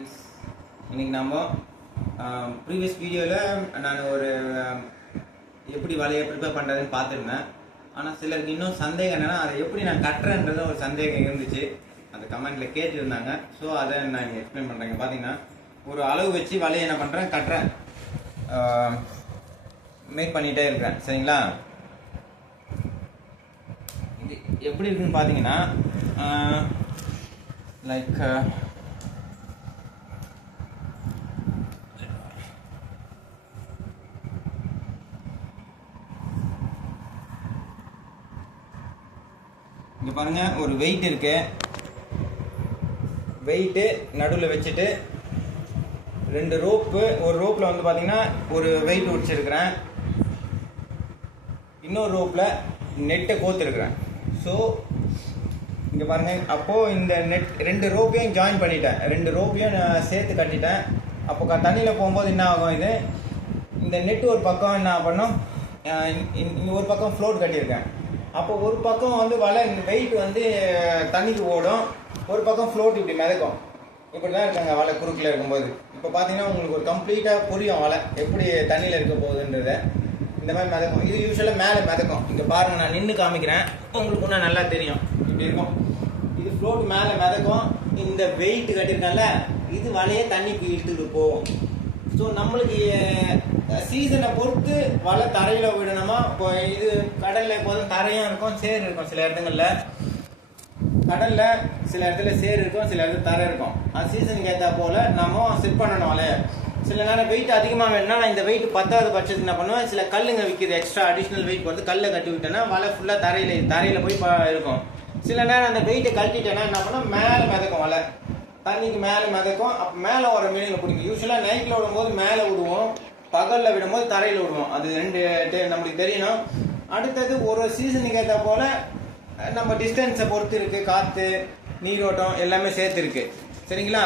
இன்னைக்கு நம்ம ப்ரீவியஸ் வீடியோவில் நான் ஒரு எப்படி வலையை ப்ரிப்பேர் பண்ணுறதுன்னு பார்த்துருந்தேன். ஆனால் சிலருக்கு இன்னும் சந்தேகம் என்னென்னா அதை எப்படி நான் கட்டுறேன்றது ஒரு சந்தேகம் இருந்துச்சு. அந்த கமெண்ட்டில் கேட்டுருந்தாங்க. ஸோ அதை நான் இங்கே எக்ஸ்பிளைன் பண்ணுறேங்க. பார்த்தீங்கன்னா ஒரு அளவு வச்சு வலையை என்ன பண்ணுறேன், கட்டுறேன், மேக் பண்ணிகிட்டே இருக்கிறேன். சரிங்களா? இது எப்படி இருக்குன்னு பார்த்தீங்கன்னா லைக் இங்கே பாருங்க, ஒரு வெயிட் இருக்கு. வெயிட்டு நடுவில் வச்சுட்டு ரெண்டு ரோப்பு, ஒரு ரோப்பில் வந்து பார்த்தீங்கன்னா ஒரு வெயிட் வச்சிருக்கிறேன், இன்னொரு ரோப்பில் நெட்டை கோத்துருக்குறேன். ஸோ இங்கே பாருங்க, அப்போது இந்த நெட் ரெண்டு ரோப்பையும் ஜாயின் பண்ணிட்டேன், ரெண்டு ரோப்பையும் நான் சேர்த்து கட்டிட்டேன். அப்போ தண்ணியில் போகும்போது என்ன ஆகும், இது இந்த நெட்டு ஒரு பக்கம் என்ன பண்ணும், ஒரு பக்கம் ஃப்ளோட் கட்டியிருக்கேன். அப்போ ஒரு பக்கம் வந்து வலை வெயிட் வந்து தண்ணிக்கு ஓடும், ஒரு பக்கம் ஃப்ளோட் இப்படி மிதக்கும். இப்படி தான் இருக்காங்க வலை குறுக்கில் இருக்கும்போது. இப்போ பார்த்தீங்கன்னா உங்களுக்கு ஒரு கம்ப்ளீட்டாக புரியும் வலை எப்படி தண்ணியில் இருக்க போகுதுன்றத. இந்த மாதிரி மிதக்கும். இது யூஸ்வலாக மேலே மிதக்கும். இங்கே பாருங்கள், நான் நின்று காமிக்கிறேன், உங்களுக்கு இன்னும் நல்லா தெரியும். இப்படி இருக்கும். இது ஃப்ளோட் மேலே மிதக்கும். இந்த வெயிட் கட்டியிருக்கால, இது வலையே தண்ணிக்கு இழுத்துட்டு போகும். ஸோ நம்மளுக்கு சீசனை பொறுத்து வலை தரையில் விடணுமா, இப்போ இது கடலில் எப்போதும் தரையும் இருக்கும், சேர் இருக்கும். சில இடத்துங்களில் கடலில் சில இடத்துல சேர் இருக்கும், சில இடத்துல தரை இருக்கும். அது சீசனுக்கு ஏற்றா போல் நம்ம செட் பண்ணணும் வலையை. சில நேரம் வெயிட் அதிகமாக வேணும்னா நான் இந்த வெயிட் பத்தாவது பட்சத்துக்கு என்ன பண்ணுவேன், சில கல்லுங்க விற்கிது, எக்ஸ்ட்ரா அடிஷ்னல் வெயிட் வந்து கல்லை கட்டி விட்டேன்னா வலை ஃபுல்லாக தரையில் போய் இருக்கும். சில நேரம் அந்த வெயிட்டை கழட்டிட்டேன்னா என்ன பண்ணால் மேலே மிதக்கும், வலை தண்ணிக்கு மேலே மிதக்கும். அப்போ மேலே வர மீனுங்க பிடிக்கும். யூஸ்வலாக நைட்டில் விடும்போது மேலே விடுவோம், பகலில் விடும்போது தரையில் விடுவோம். அது ரெண்டு நம்மளுக்கு தெரியணும். அடுத்தது ஒரு சீசனுக்கு ஏற்ற போல் நம்ம டிஸ்டன்ஸை பொறுத்து இருக்குது, காற்று நீரோட்டம் எல்லாமே சேர்த்து இருக்குது. சரிங்களா?